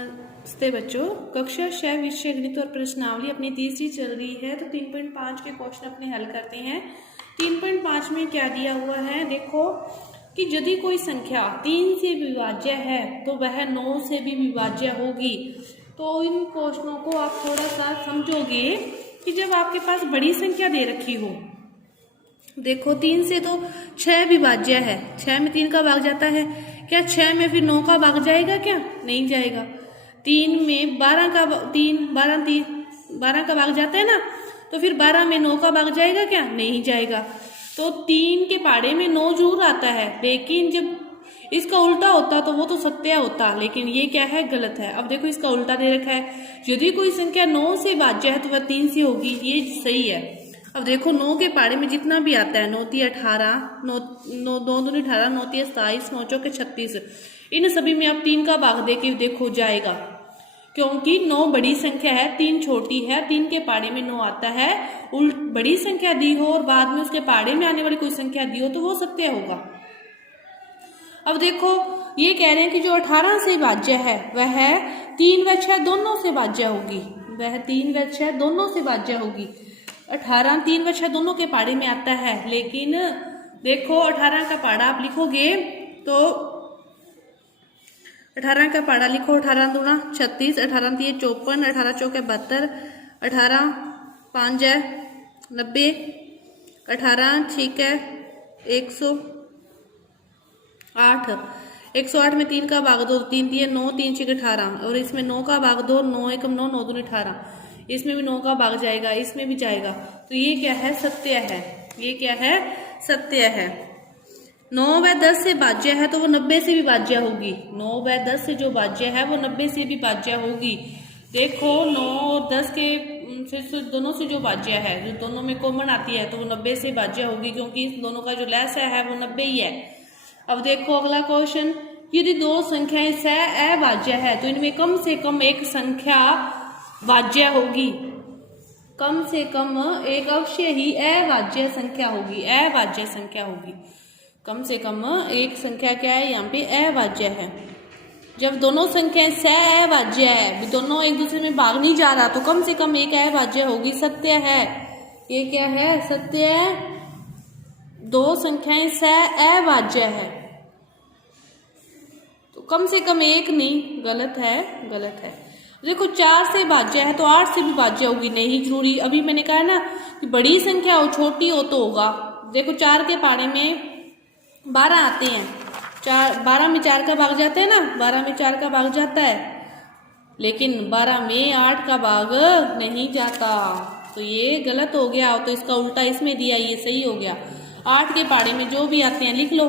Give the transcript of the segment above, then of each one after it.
नमस्ते बच्चों, कक्षा 6 विषय गणित और प्रश्नावली अपनी तीसरी चल रही है। तो 3.5 के क्वेश्चन अपने हल करते हैं। 3.5 में क्या दिया हुआ है, देखो कि यदि कोई संख्या 3 से विभाज्य है तो वह 9 से भी विभाज्य होगी। तो इन क्वेश्चनों को आप थोड़ा सा समझोगे कि जब आपके पास बड़ी संख्या दे रखी हो, देखो 3 से तो 6 विभाज्य है, 6 में 3 का भाग जाता है, क्या 6 में फिर 9 का भाग जाएगा? क्या नहीं जाएगा। 3 में 12 का 12 का भाग जाता है ना, तो फिर 12 में 9 का भाग जाएगा? क्या नहीं जाएगा। तो 3 के पाड़े में 9 जरूर आता है, लेकिन जब इसका उल्टा होता तो वो तो सत्य होता, लेकिन ये क्या है, गलत है। अब देखो इसका उल्टा दे रखा है, यदि कोई संख्या 9 से भाज्य है तो वह 3 से होगी, ये सही है। अब देखो 9 के पाड़े में जितना भी आता है, 9 3 18, 9 2 2 18, 9 3 27, 9 4 36, इन सभी में आप 3 का भाग दे के देखो जाएगा, क्योंकि 9 बड़ी संख्या है, 3 छोटी है। 3 के पाड़े में 9 आता है, बड़ी संख्या दी हो और बाद में उसके पाड़े में आने वाली कोई संख्या दी हो तो वो सत्य होगा। अब देखो ये कह रहे हैं कि जो 18 से भाज्य है वह 3 व 6 दोनों से भाज्य होगी, वह 3 व 6 दोनों से भाज्य होगी। 18 3 व 6 दोनों के पाड़े में आता है, लेकिन देखो 18 का पाड़ा आप लिखोगे तो 18 का पाड़ा लिखो, 18 दूना 36, 18 3 54, 18 चौके 72, 18 5 है 90, 18 6 है 108 में 3 का भाग दो, 3 3 9, 3 6 18, और इसमें 9 का भाग दो, 9 1 9, 9 2 18, इसमें भी 9 का भाग जाएगा, इसमें भी जाएगा। तो ये क्या है, सत्य है। ये क्या है, सत्य है। 9 व 10 से भाज्य है तो वो 90 से भी भाज्य होगी। 9 व 10 से जो भाज्य है वो 90 से भी भाज्य होगी। देखो 9 और 10 के से दोनों से जो भाज्य है, जो दोनों में कॉमन आती है, तो वो 90 से भाज्य होगी, क्योंकि इस दोनों का जो लसाअ है वो 90 ही है। अब देखो अगला क्वेश्चन, यदि दो संख्याएं सह अभाज्य है तो इनमें कम से कम एक संख्या भाज्य होगी। कम से कम एक अवश्य ही अभाज्य संख्या होगी, अभाज्य संख्या होगी। कम से कम एक संख्या क्या है, यहाँ पे अभाज्य है। जब दोनों संख्याएं सह अभाज्य है, दोनों एक दूसरे में भाग नहीं जा रहा, तो कम से कम एक अभाज्य होगी, सत्य है। ये क्या है, सत्य है। दो संख्याएं सह अभाज्य है तो कम से कम एक नहीं, गलत है, गलत है। देखो 4 से भाज्य है तो 8 से भी भाज्य होगी, नहीं जरूरी। अभी मैंने कहा ना कि बड़ी संख्या हो छोटी हो तो होगा। देखो 4 के पाड़े में 12 आते हैं, 12 में 4 का भाग जाता है ना, 12 में 4 का भाग जाता है, लेकिन 12 में 8 का भाग नहीं जाता, तो ये गलत हो गया। तो इसका उल्टा इसमें दिया, ये सही हो गया। 8 के पाड़े में जो भी आते हैं लिख लो,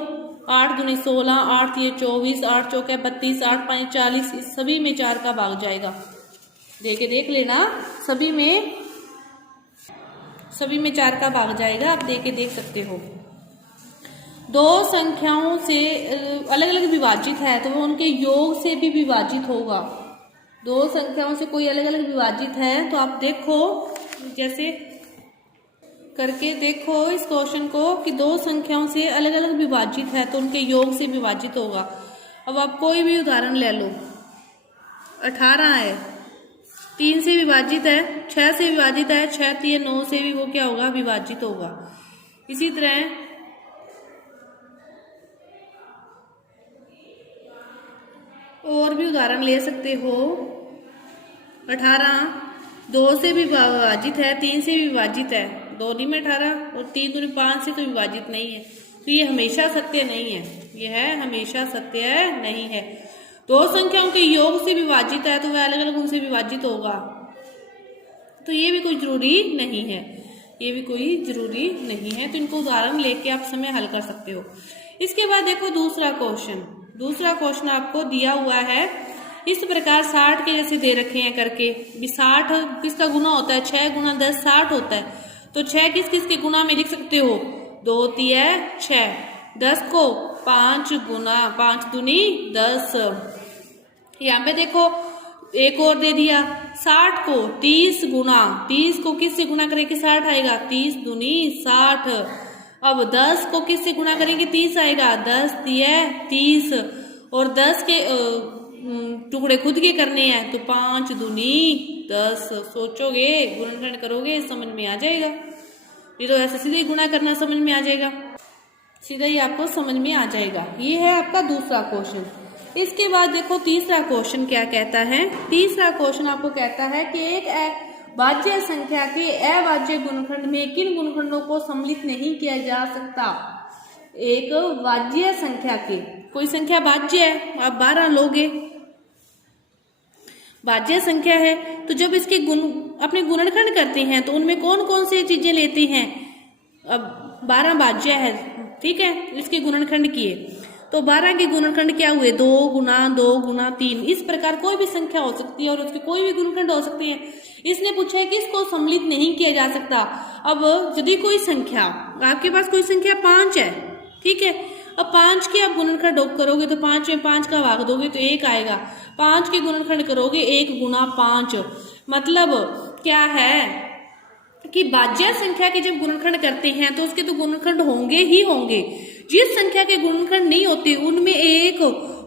8 दूनी 16, 8 3 24, 8 चौके 32, 8 5 40, इस सभी में 4 का भाग जाएगा। देख लेना, सभी में 4 का भाग जाएगा, आप देख सकते हो। दो संख्याओं से अलग अलग विभाजित है तो वो उनके योग से भी विभाजित होगा। दो संख्याओं से कोई अलग अलग विभाजित है तो आप देखो, जैसे करके देखो इस क्वेश्चन को कि दो संख्याओं से अलग अलग विभाजित है तो उनके योग से विभाजित होगा। अब आप कोई भी उदाहरण ले लो, 18 है, 3 से विभाजित है, 6 से विभाजित है, 6 3 9 से भी वो क्या होगा, विभाजित होगा। इसी तरह और भी उदाहरण ले सकते हो। 18 2 से भी विभाजित है, 3 से भी विभाजित है, 2 में 18 और 3 दूनी 5 से तो विभाजित नहीं है, तो ये हमेशा सत्य नहीं है। यह हमेशा सत्य नहीं है। दो संख्याओं के योग से विभाजित है तो वह अलग अलग उनसे विभाजित होगा, तो ये भी कोई जरूरी नहीं है, ये भी कोई जरूरी नहीं है। तो इनको उदाहरण लेके आप समय हल कर सकते हो। इसके बाद देखो दूसरा क्वेश्चन आपको दिया हुआ है इस प्रकार, 60 के जैसे दे रखे हैं करके। 60 किसका गुना होता है, 6 गुना 10 60 होता है, तो 6 किस किस के गुना में लिख सकते हो, 2 3 6, 10 को 5 गुना 5 दूनी 10। यहाँ पे देखो एक और दे दिया, 60 को 30 गुना, 30 को किस से गुना करेंगे 60 आएगा, 30 दूनी 60। अब 10 को किस से गुना करेंगे 30 आएगा, 10 3 30, और 10 के टुकड़े खुद के करने हैं तो 5 दूनी 10, सोचोगे गुणनखंड करोगे समझ में आ जाएगा। ये तो ऐसे सीधे ही गुणा करना समझ में आ जाएगा, सीधा ही आपको समझ में आ जाएगा। ये है आपका दूसरा क्वेश्चन। इसके बाद देखो तीसरा क्वेश्चन क्या कहता है। तीसरा क्वेश्चन आपको कहता है कि एक भाज्य संख्या के अभाज्य गुणनखंड में किन गुणनखंडों को सम्मिलित नहीं किया जा सकता। एक भाज्य संख्या के, कोई संख्या भाज्य है, आप 12 लोगे, भाज्य संख्या है, तो जब इसके अपने गुणनखंड करते हैं तो उनमें कौन कौन सी चीजें लेते हैं। अब 12 भाज्य है, ठीक है, इसके गुणनखंड किए तो 12 के गुणनखंड क्या हुए, 2 गुना 2 गुना 3। इस प्रकार कोई भी संख्या हो सकती है और उसके कोई भी गुणनखंड हो सकते हैं। इसने पूछा है कि इसको सम्मिलित नहीं किया जा सकता। अब यदि कोई संख्या, आपके पास कोई संख्या 5 है, ठीक है, अब 5 के आप गुणनखंड करोगे तो 5 में 5 का भाग दोगे तो 1 आएगा। 5 के गुणनखंड करोगे 1 गुना 5, मतलब क्या है कि भाज्य संख्या के जब गुणनखंड करते हैं तो उसके तो गुणनखंड होंगे ही होंगे। जिस संख्या के गुणनखंड नहीं होते उनमें एक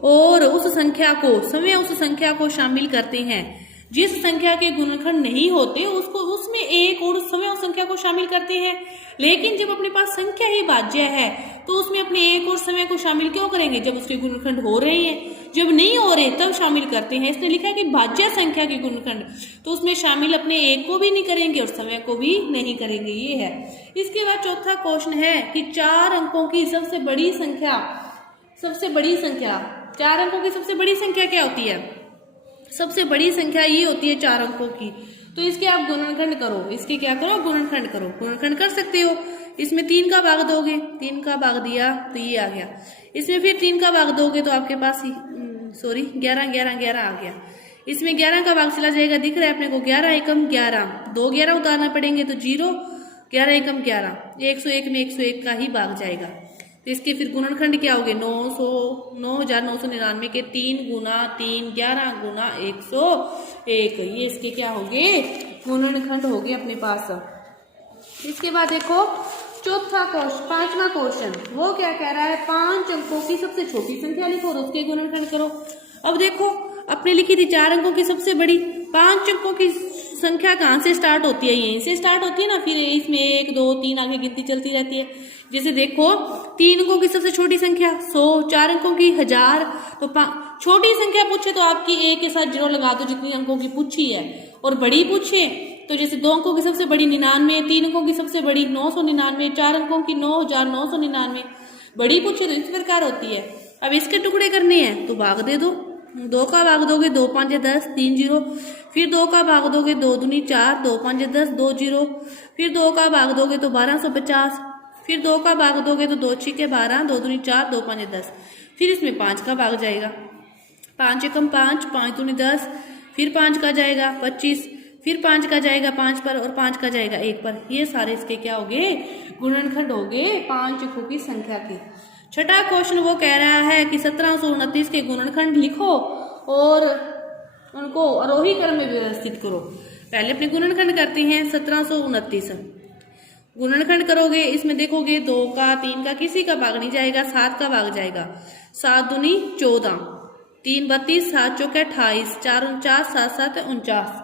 और उस संख्या को समय उस संख्या को शामिल करते हैं। जिस संख्या के गुणनखंड नहीं होते उसको उसमें एक और उस समय उस संख्या को शामिल करते हैं। लेकिन जब अपने पास संख्या ही भाज्य है तो उसमें अपने एक और समय को शामिल क्यों करेंगे, जब उसके गुणनखंड हो रहे हैं। जब नहीं हो रहे तब शामिल करते हैं। इसने लिखा है कि भाज्य संख्या के गुणनखंड, तो उसमें शामिल अपने एक को भी नहीं करेंगे और समय को भी नहीं करेंगे। ये है। इसके बाद चौथा क्वेश्चन है कि 4 अंकों की सबसे बड़ी संख्या, 4 अंकों की सबसे बड़ी संख्या क्या होती है। सबसे बड़ी संख्या ये होती है 4 अंकों की। तो इसके आप गुणनखंड करो, इसके क्या करो, गुणनखंड करो। गुणनखंड कर सकते हो, इसमें 3 का भाग दोगे, 3 का भाग दिया तो ये आ गया। इसमें फिर 3 का भाग दोगे तो आपके पास 11 आ गया। इसमें 11 का भाग चला जाएगा, दिख रहा है अपने को, 11 एकम 11, 2 11 उतारना पड़ेंगे तो 0, 11 एकम 11, 101 में 101 का ही भाग जाएगा। तो इसके फिर गुणनखंड क्या हो गए, 9,999 के 3 गुना 3, 11 गुना 101, ये इसके क्या हो गए, गुणनखंड हो गए अपने पास। इसके बाद देखो चौथा क्वेश्चन, 5वां क्वेश्चन, वो क्या कह रहा है, 5 अंकों की सबसे छोटी संख्या लिखो और उसके गुणनखंड करो। अब देखो अपने लिखी थी 4 अंकों की सबसे बड़ी, 5 अंकों की संख्या कहाँ से स्टार्ट होती है, यहीं से स्टार्ट होती है ना, फिर इसमें 1 2 3 आगे गिनती चलती रहती है। जैसे देखो 3 अंकों की सबसे छोटी संख्या 100, 4 अंकों की 1000, तो छोटी संख्या पूछे तो आपकी 1 के साथ 0 लगा दो जितनी अंकों की पूछी है, और बड़ी पूछे तो जैसे 2 अंकों की सबसे बड़ी 99, 3 अंकों की सबसे बड़ी 999, 4 अंकों की 9999, बड़ी पूछे तो इस प्रकार होती है। अब इसके टुकड़े करने हैं तो भाग दे दो, 2 का भाग दोगे 2 5 10, 3 0, फिर 2 का भाग दोगे 2 दूनी 4, 2 5 10, 2 0, फिर 2 का भाग दोगे तो 1250, फिर 2 का भाग दोगे तो 2 6 12, 2 दूनी 4, 2 5 10, फिर इसमें 5 का भाग जाएगा, 5 एकम 5, 5 दूनी 10, फिर 5 का जाएगा 25, फिर 5 का जाएगा 5 पर और 5 का जाएगा 1 पर। ये सारे इसके क्या हो गए, गुणनखंड हो गए 5 अंकों की संख्या के। छठा क्वेश्चन वो कह रहा है कि 1729 के गुणनखंड लिखो और उनको आरोही क्रम में व्यवस्थित करो। पहले अपने गुणनखंड करते हैं। 1729 गुणनखंड करोगे, इसमें देखोगे 2 का 3 का किसी का भाग नहीं जाएगा, 7 का भाग जाएगा, 7 दूनी 14, 3 32, 7 चौके 28, 4 49, 7 7 49।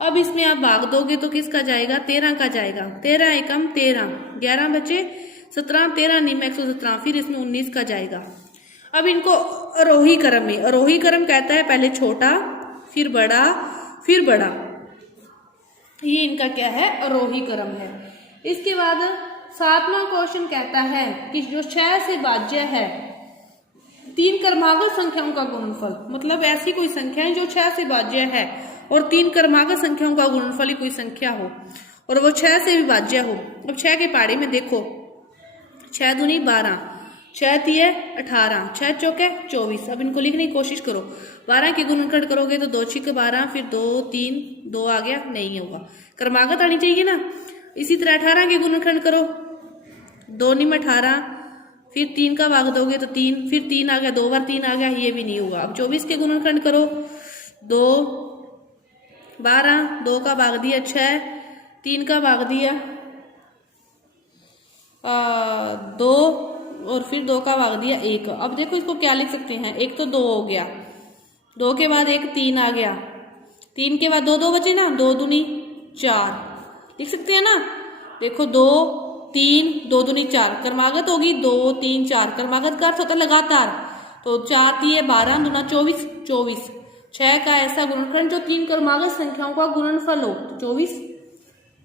अब इसमें आप भाग दोगे तो किसका जाएगा, 13 का जाएगा, 13 एकम 13, 11 बचे 17, 13 निम 117, फिर इसमें 19 का जाएगा। अब इनको आरोही क्रम में, आरोही क्रम कहता है पहले छोटा फिर बड़ा फिर बड़ा, ये इनका क्या है, आरोही क्रम है। इसके बाद 7वां क्वेश्चन कहता है कि जो 6 से भाज्य है 3 क्रमागत संख्याओं का गुणनफल, मतलब ऐसी कोई संख्या है जो 6 से भाज्य है और 3 क्रमागत संख्याओं का गुणनफल ही कोई संख्या हो और वो 6 से भी भाज्य हो। अब 6 के पहाड़े में देखो, 6 दूनी 12, 6 तिये 18, 6 चौके 24। अब इनको लिखने की कोशिश करो। 12 के गुणनखंड करोगे तो 2 6 12, फिर 2 3 2 आ गया, नहीं होगा, क्रमागत आनी चाहिए ना। इसी तरह 18 के गुणनखंड करो, 2 निम 18, फिर 3 का भाग दोगे तो 3, फिर 3 आ गया, 2 बार 3 आ गया, ये भी नहीं होगा। अब 24 के गुणनखंड करो, 2 12, 2 का भाग दिया 6, 3 का भाग दिया 2 और फिर 2 का भाग दिया 1। अब देखो इसको क्या लिख सकते हैं, एक तो 2 हो गया, 2 के बाद एक 3 आ गया, 3 के बाद 2 2 बचे ना, 2 दूनी 4, लिख सकते हैं ना। देखो 2 3 2 दूनी 4, क्रमागत होगी 2 3 4, क्रमागत का अर्थ होता है लगातार। तो 4 3 12 दूना 24, 24। 6 का ऐसा गुणनखंड जो 3 क्रमागत संख्याओं का गुणनफल हो, तो 24।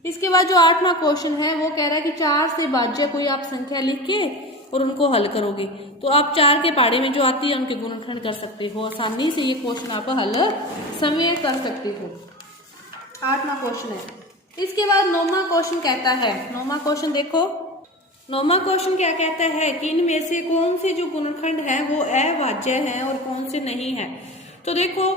इसके बाद जो 8वां क्वेश्चन है वो कह रहा है कि 4 से भाज्य कोई आप संख्या लिख के और उनको हल करोगे। तो आप 4 के पहाड़े में जो आती है उनके गुणनखंड कर सकते हो, आसानी से ये क्वेश्चन आप हल समय कर सकते हो। 8वां क्वेश्चन है। इसके बाद 9वां क्वेश्चन कहता है, 9वां क्वेश्चन देखो, 9वां क्वेश्चन क्या कहता है कि इनमें से कौन से जो गुणनखंड है वो अभाज्य है और कौन से नहीं है। तो देखो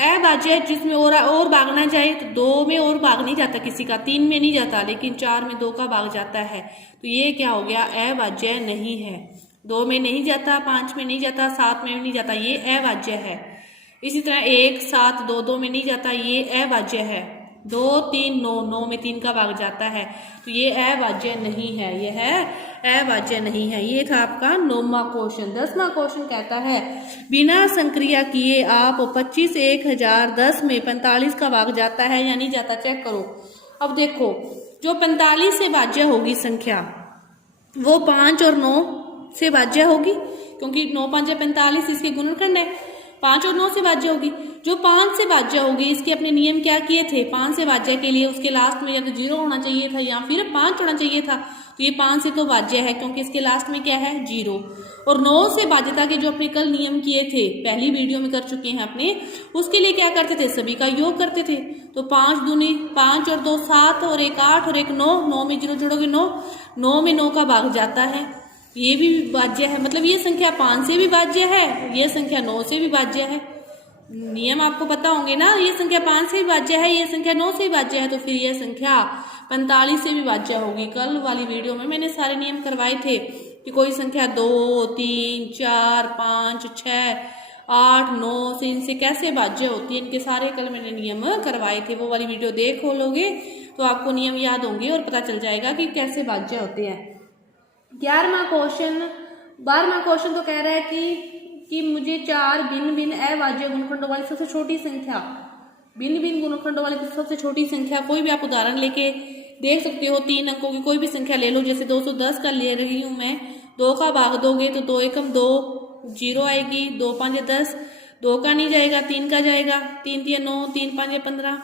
अभाज्य है जिसमें और भागना जाए, तो 2 में और भाग नहीं जाता किसी का, 3 में नहीं जाता, लेकिन 4 में 2 का भाग जाता है। तो ये क्या हो गया, अभाज्य नहीं है। 2 में नहीं जाता, 5 में नहीं जाता, 7 में नहीं जाता, ये अभाज्य है। इसी तरह 1 7 2 2 में नहीं जाता, ये अभाज्य है। 2 3 9 9 में 3 का भाग जाता है, तो ये अभाज्य नहीं है, ये है अभाज्य नहीं है। ये था आपका 9वां क्वेश्चन। 10वां क्वेश्चन कहता है बिना संक्रिया किए आप 25 1000 10 में 45 का भाग जाता है या नहीं जाता, चेक करो। अब देखो जो 45 से भाज्य होगी संख्या वो 5 और 9 से भाज्य होगी, क्योंकि 9 5 45 इसके गुणनखंड है। 5 और 9 से भाज्य होगी। जो 5 से भाज्य होगी इसके अपने नियम क्या किए थे, 5 से भाज्य के लिए उसके लास्ट में या तो 0 होना चाहिए था या फिर 5 होना चाहिए था। तो ये 5 से तो भाज्य है क्योंकि इसके लास्ट में क्या है 0। और 9 से भाज्यता के जो अपने कल नियम किए थे, पहली वीडियो में कर चुके हैं अपने, उसके लिए क्या करते थे, सभी का योग करते थे। तो 5 दूनी 5 और 2 7 और 1 8 और 1 9, 9 में 0 जोड़ोगे 9, 9 में 9 का भाग जाता है, ये भी भाज्य है। मतलब ये संख्या 5 से भी भाज्य है, ये संख्या 9 से भी भाज्य है। नियम आपको पता होंगे ना, ये संख्या 5 से भी भाज्य है, ये संख्या 9 से भी भाज्य है, तो फिर ये संख्या 45 से भी भाज्य होगी। कल वाली वीडियो में मैंने सारे नियम करवाए थे कि कोई संख्या 2 3 4 5 6 8 9 से इनसे कैसे भाज्य होती है, इनके सारे कल मैंने नियम करवाए थे। वो वाली वीडियो देखो लोगे तो आपको नियम याद होंगे और पता चल जाएगा कि कैसे भाज्य होते हैं। 11वां क्वेश्चन 12वां क्वेश्चन तो कह रहा है कि मुझे 4 भिन्न भिन्न अभाज्य गुणनखंडों वाली सबसे छोटी संख्या, भिन्न भिन्न गुणनखंडों वाली सबसे छोटी संख्या, कोई भी आप उदाहरण लेके देख सकते हो। 3 अंकों की कोई भी संख्या ले लो, जैसे 210 का ले रही हूं मैं। 2 का भाग दोगे तो 2 एकम 2 0 आएगी, 2 5 10, 2 का नहीं जाएगा 3 का जाएगा, 3 3 9 3 5 15,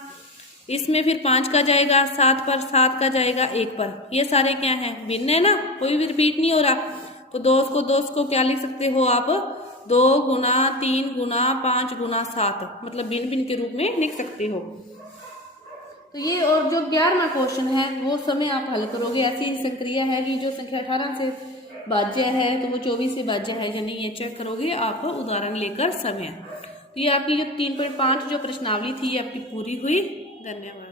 इसमें फिर 5 का जाएगा, 7 पर 7 का जाएगा, 1 पर। ये सारे क्या हैं, भिन्न है ना, कोई भी रिपीट नहीं हो रहा। तो 2 को क्या लिख सकते हो आप, 2 गुना 3 गुना 5 गुना 7, मतलब भिन्न भिन्न के रूप में लिख सकते हो। तो ये और जो 11वां क्वेश्चन है वो समय आप हल करोगे। ऐसी संक्रिया है कि जो संख्या 18 से भाज्य है तो वो 24 से भाज्य है या नहीं, ये चेक करोगे आप उदाहरण लेकर समय। तो ये आपकी जो 3.5 जो प्रश्नावली थी ये आपकी पूरी हुई। धन्यवाद।